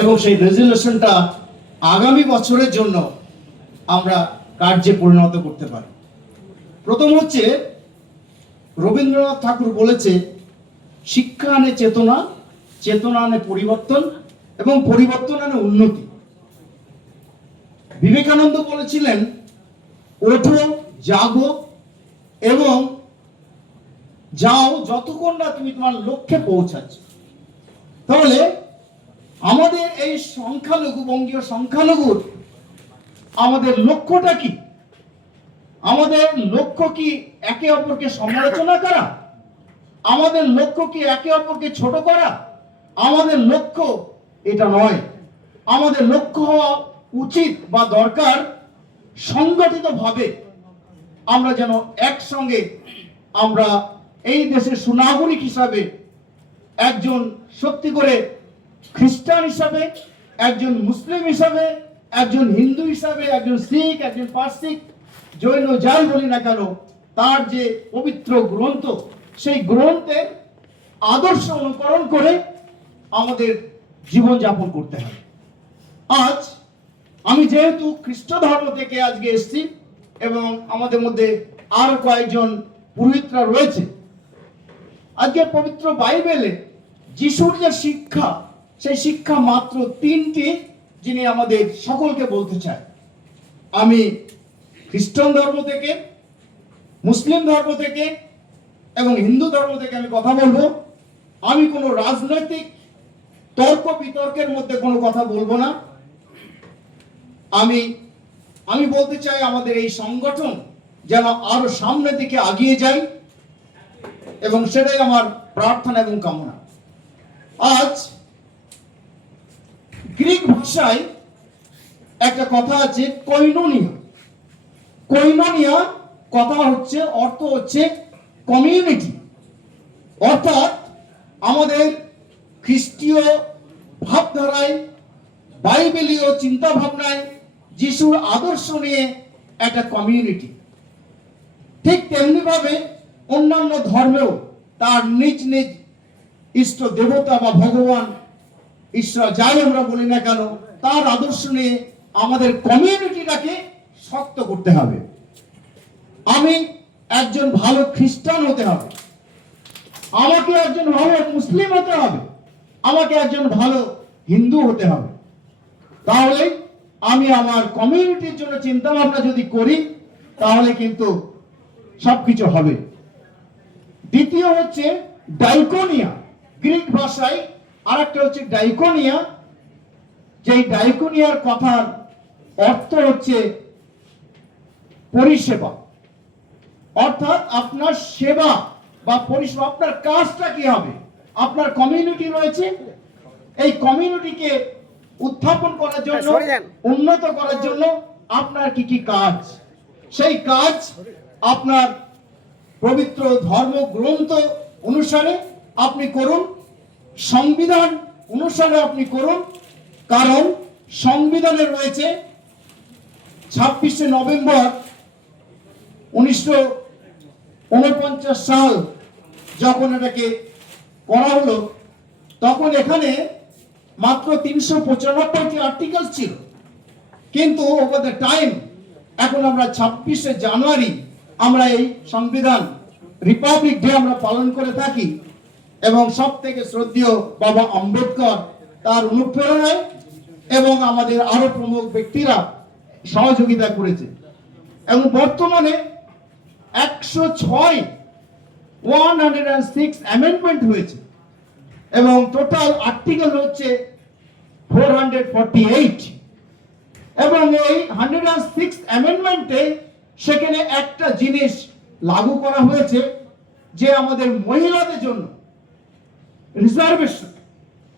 এবং সেই রেজলিউশনটা আগামী বছরের জন্য আমরা কার্যে পরিণত করতে পারি। প্রথম হচ্ছে, রবীন্দ্রনাথ ঠাকুর বলেছে, শিক্ষা আনে চেতনা, চেতনা আনে পরিবর্তন, এবং পরিবর্তন আনে উন্নতি। বিবেকানন্দ বলেছিলেন, ওঠো, জাগো এবং যাও যতক্ষণ না তুমি তোমার লক্ষ্যে পৌঁছাচ্ছ। তাহলে আমাদের এই সংখ্যালঘু, বঙ্গীয় সংখ্যালঘুর আমাদের লক্ষ্যটা কি? আমাদের লক্ষ্য কি একে অপরকে সমালোচনা করা? আমাদের লক্ষ্য কি একে অপরকে ছোট করা? আমাদের লক্ষ্য এটা নয়। আমাদের লক্ষ্য হওয়া উচিত বা দরকার সংগঠিতভাবে আমরা যেন একসঙ্গে আমরা এই দেশের সুনাগরিক হিসাবে, একজন সত্যি করে খ্রিস্টান হিসাবে, একজন মুসলিম হিসাবে, একজন হিন্দু হিসাবে, একজন শিখ, একজন পার্সিক, জৈন, যাই বলি না কেন, তার যে পবিত্র গ্রন্থ, সেই গ্রন্থের আদর্শ অনুকরণ করে আমাদের জীবনযাপন করতে হবে। আজ আমি যেহেতু খ্রিস্ট ধর্ম থেকে আজকে এসেছি এবং আমাদের মধ্যে আরো কয়েকজন পুরোহিতরা রয়েছে, আজকে পবিত্র বাইবেলে যিশুর যে শিক্ষা, সেই শিক্ষা মাত্র তিনটি, যিনি আমাদের সকলকে বলতে চায়। আমি খ্রিস্টান ধর্ম থেকে, মুসলিম ধর্ম থেকে এবং হিন্দু ধর্ম থেকে আমি কথা বলবো। আমি কোনো রাজনৈতিক তর্ক বিতর্কের মধ্যে কোনো কথা বলবো না। আমি বলতে চাই, আমাদের এই সংগঠন যেন আরো সামনের দিকে এগিয়ে যায়, এবং সেটাই আমার প্রার্থনা এবং কামনা। আজ গ্রিক ভাষায় একটা কথা আছে, কোইনোনিয়া। কোইনোনিয়া কথা হচ্ছে, অর্থ হচ্ছে কমিউনিটি। অর্থাৎ আমাদের খ্রিস্টীয় ভাবধারায়, বাইবেলীয় চিন্তা ভাবনায় যিশুর আদর্শ নিয়ে একটা কমিউনিটি। ঠিক তেমনি ভাবে অন্যান্য ধর্মেও তার নিজ নিজ ইষ্ট দেবতা বা ভগবান, ঈশ্বর যাই আমরা বলি না কেন, তার আদর্শ নিয়ে আমাদের কমিউনিটিটাকে শক্ত করতে হবে। আমি একজন ভালো খ্রিস্টান হতে হবে, আমাকে একজন ভালো মুসলিম হতে হবে, আমাকে একজন ভালো হিন্দু হতে হবে। তাহলে আমি আমার কমিউনিটির জন্য চিন্তা ভাবনা যদি করি, তাহলে কিন্তু সবকিছু হবে। দ্বিতীয় হচ্ছে ডাইকোনিয়া। গ্রিক ভাষায় আরেকটা হচ্ছে ডাইকোনিয়া। যেই ডাইকোনিয়ার কথার অর্থ হচ্ছে পরিষেবা। অর্থাৎ আপনার সেবা বা পরিষেবা, আপনার কাজটা কি হবে? আপনার কমিউনিটি রয়েছে, এই কমিউনিটিকে উত্থাপন করার জন্য, উন্নত করার জন্য আপনার কি কি কাজ, সেই কাজ আপনার পবিত্র ধর্মগ্রন্থ অনুসারে আপনি করুন, সংবিধান অনুসারে আপনি করুন। কারণ সংবিধানে রয়েছে 26শে নভেম্বর 1949 সাল যখন এটাকে করা হলো, তখন এখানে মাত্র 395টি আর্টিকেল ছিল। কিন্তু ওভার দ্য টাইম, এখন আমরা 26শে জানুয়ারি আমরা এই সংবিধান রিপাবলিক ডে আমরা পালন করে থাকি, এবং সব থেকে শ্রদ্ধেয় বাবা আম্বেদকর তার অনুপ্রেরণায় এবং আমাদের আরো প্রমুখ ব্যক্তিরা সহযোগিতা করেছে। এবং বর্তমানে 106 অ্যামেন্ডমেন্ট হয়েছে, এবং টোটাল আর্টিকেল হচ্ছে 448। এবং এই 106 অ্যামেন্ডমেন্টে সেখানে একটা জিনিস লাগু করা হয়েছে, যে আমাদের মহিলাদের জন্য রিজার্ভেশন,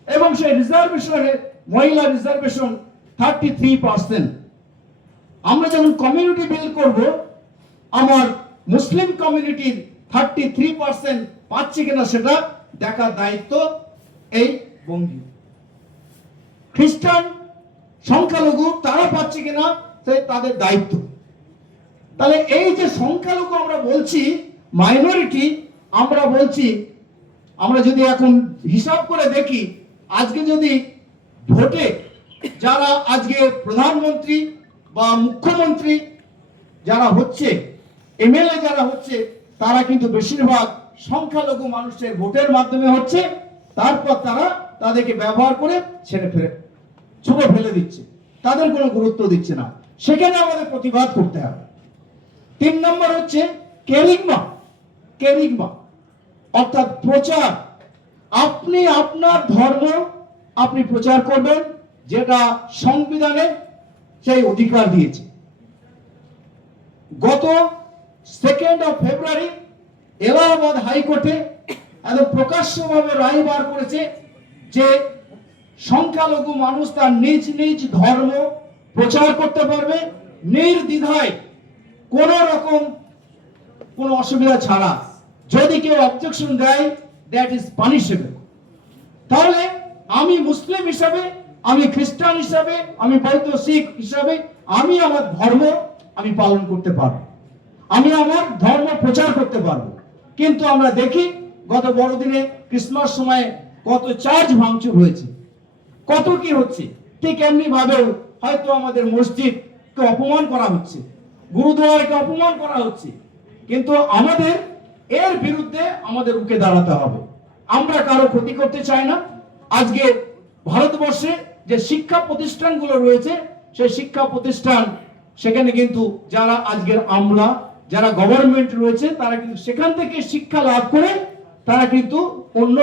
এবং সেই রিজার্ভেশনে মহিলা রিজার্ভেশন 33%। আমরা যখন কমিউনিটি বিল্ড করব, আমার মুসলিম কমিউনিটির 33% পাচ্ছে কিনা সেটা দেখার দায়িত্ব এই বঙ্গীয়। খ্রিস্টান সংখ্যালঘু তারা পাচ্ছে কিনা সে তাদের দায়িত্ব। তাহলে এই যে সংখ্যালঘু আমরা বলছি, মাইনরিটি আমরা বলছি, আমরা যদি এখন হিসাব করে দেখি, আজকে যদি ভোটে যারা আজকে প্রধানমন্ত্রী বা মুখ্যমন্ত্রী যারা হচ্ছে, এমএলএ যারা হচ্ছে, তারা কিন্তু বেশিরভাগ সংখ্যালঘু মানুষের ভোটের মাধ্যমে হচ্ছে। তারপর তারা তাদেরকে ব্যবহার করে ছুঁড়ে ফেলে দিচ্ছে, তাদের কোনো গুরুত্ব দিচ্ছে না। সেখানে আমাদের প্রতিবাদ করতে হবে। 3 নম্বর হচ্ছে কেরিগমা। কেরিগমা অর্থাৎ প্রচার। আপনি আপনার ধর্ম আপনি প্রচার করবেন, যেটা সংবিধানে সেই অধিকার দিয়েছে। গত 2 ফেব্রুয়ারি এলাহাবাদ হাইকোর্টে একদম প্রকাশ্যভাবে রায় বার করেছে যে সংখ্যালঘু মানুষ তার নিজ নিজ ধর্ম প্রচার করতে পারবে নির্দ্বিধায়, কোন রকম কোনো অসুবিধা ছাড়া। যদি কেউ অবজেকশন দেয়, দ্যাট ইজ পানিশেবল। তাহলে আমি মুসলিম হিসাবে, আমি খ্রিস্টান হিসাবে, আমি বৌদ্ধ শিখ হিসাবে আমি আমার ধর্ম আমি পালন করতে পারবো, আমি আমার ধর্ম প্রচার করতে পারবো। কিন্তু আমরা দেখি গত বড়দিনে ক্রিসমাস সময় কত চার্চ ভাঙচুর হয়েছে, কত কি হচ্ছে। ঠিক এমনি ভাবে হয়তো আমাদের মসজিদকে অপমান করা হচ্ছে, গুরুদ্বারাকে অপমান করা হচ্ছে। কিন্তু আমাদের এর বিরুদ্ধে আমাদের রুখে দাঁড়াতে হবে। আমরা কারো ক্ষতি করতে চাই না। আজকে ভারতবর্ষে যে শিক্ষা প্রতিষ্ঠানগুলো রয়েছে, সেই শিক্ষা প্রতিষ্ঠান, সেখানে কিন্তু যারা আজকের আমলা, যারা গভর্নমেন্ট রয়েছে, তারা কিন্তু সেখান থেকে শিক্ষা লাভ করে তারা কিন্তু অন্য